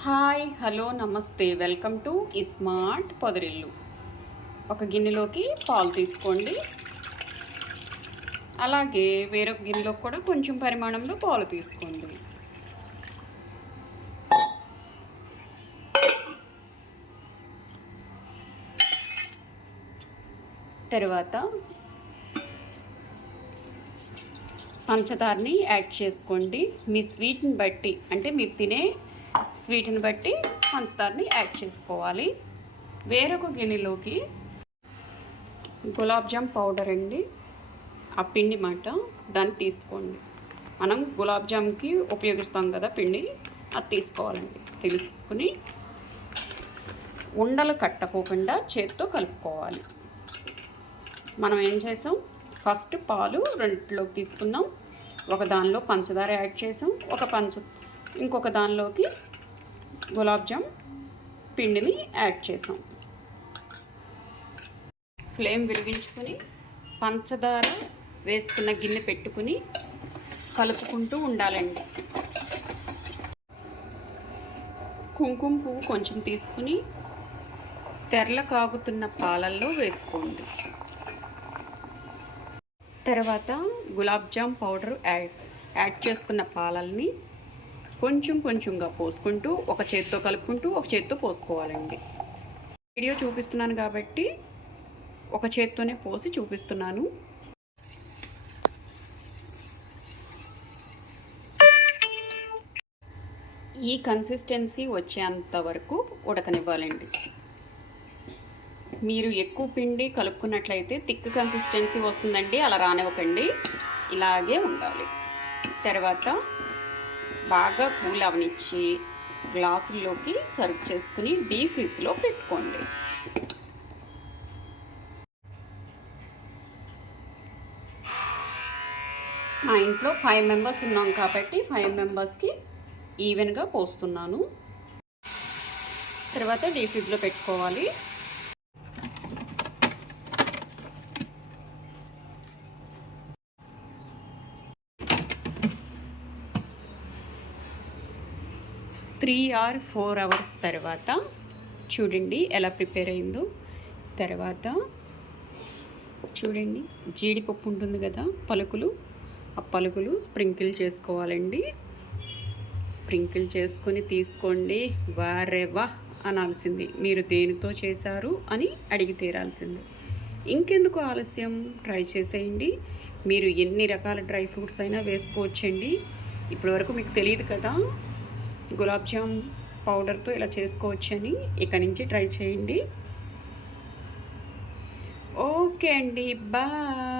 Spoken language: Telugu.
హాయ్ హలో నమస్తే. Welcome to smart Podarillu. ఒక గిన్నెలోకి పాలు తీసుకోండి. అలాగే వేరొక గిన్నెలోకి కూడా కొంచెం పరిమాణంలో పాలు తీసుకోండి. తర్వాత పంచదారని యాడ్ చేసుకోండి. మీ స్వీట్ని బట్టి అంటే మీరు తినే స్వీట్ని బట్టి పంచదారని యాడ్ చేసుకోవాలి. వేరొక గిన్నెలోకి గులాబ్జామ్ పౌడర్ అండి. ఆ పిండి మాట దాన్ని తీసుకోండి. మనం గులాబ్జామ్కి ఉపయోగిస్తాం కదా పిండి అది తీసుకోవాలండి. తెలుసుకుని ఉండలు కట్టకోకుండా చేత్తో కలుపుకోవాలి. మనం ఏం చేసాం? ఫస్ట్ పాలు రెండిట్లోకి తీసుకున్నాం. ఒక దానిలో పంచదార యాడ్ చేసాం. ఒక పంచ ఇంకొక దానిలోకి గులాబ్జామ్ పిండిని యాడ్ చేసాం. ఫ్లేమ్ వెలిగించుకొని పంచదార వేసుకున్న గిన్నె పెట్టుకుని కలుపుకుంటూ ఉండాలండి. కుంకుమ పువ్వు కొంచెం తీసుకుని తెరల కాగుతున్న పాలల్లో వేసుకోండి. తర్వాత gulab jam powder add add చేసుకున్న పాలల్ని కొంచెం కొంచెంగా పోసుకుంటూ ఒక చేత్తో కలుపుకుంటూ ఒక చేత్తో పోసుకోవాలండి. వీడియో చూపిస్తున్నాను కాబట్టి ఒక చేత్తోనే పోసి చూపిస్తున్నాను. ఈ కన్సిస్టెన్సీ వచ్చేంత వరకు ఉడకనివ్వాలండి. మీరు ఎక్కువ పిండి కలుపుకున్నట్లయితే తిక్కు కన్సిస్టెన్సీ వస్తుందండి అలా రానివ్వకండి. ఇలాగే ఉండాలి. తర్వాత బాగా కూల్ అవనిచ్చి గ్లాసుల్లోకి సర్వ్ చేసుకుని డీప్ ఫ్రిజ్లో పెట్టుకోండి. మా ఇంట్లో ఫైవ్ మెంబర్స్ ఉన్నాం కాబట్టి ఫైవ్ మెంబర్స్కి ఈవెన్గా పోస్తున్నాను. తర్వాత డీప్ ఫ్రిజ్లో పెట్టుకోవాలి. త్రీ ఆర్ ఫోర్ అవర్స్ తర్వాత చూడండి ఎలా ప్రిపేర్ అయిందో. తర్వాత చూడండి జీడిపప్పు ఉంటుంది కదా పలుకులు. ఆ పలుకులు స్ప్రింకిల్ చేసుకోవాలండి. స్ప్రింకిల్ చేసుకొని తీసుకోండి. వారెవా అనాల్సింది. మీరు దేనితో చేశారు అని అడిగి తీరాల్సింది. ఇంకెందుకు ఆలస్యం? ట్రై చేసేయండి. మీరు ఎన్ని రకాల డ్రై ఫ్రూట్స్ అయినా వేసుకోవచ్చండి. ఇప్పటివరకు మీకు తెలియదు కదా గులాబ్ జామ్ పౌడర్తో ఇలా చేసుకోవచ్చని ఇక నుంచి ట్రై చేయండి. ఓకే అండి బాయ్.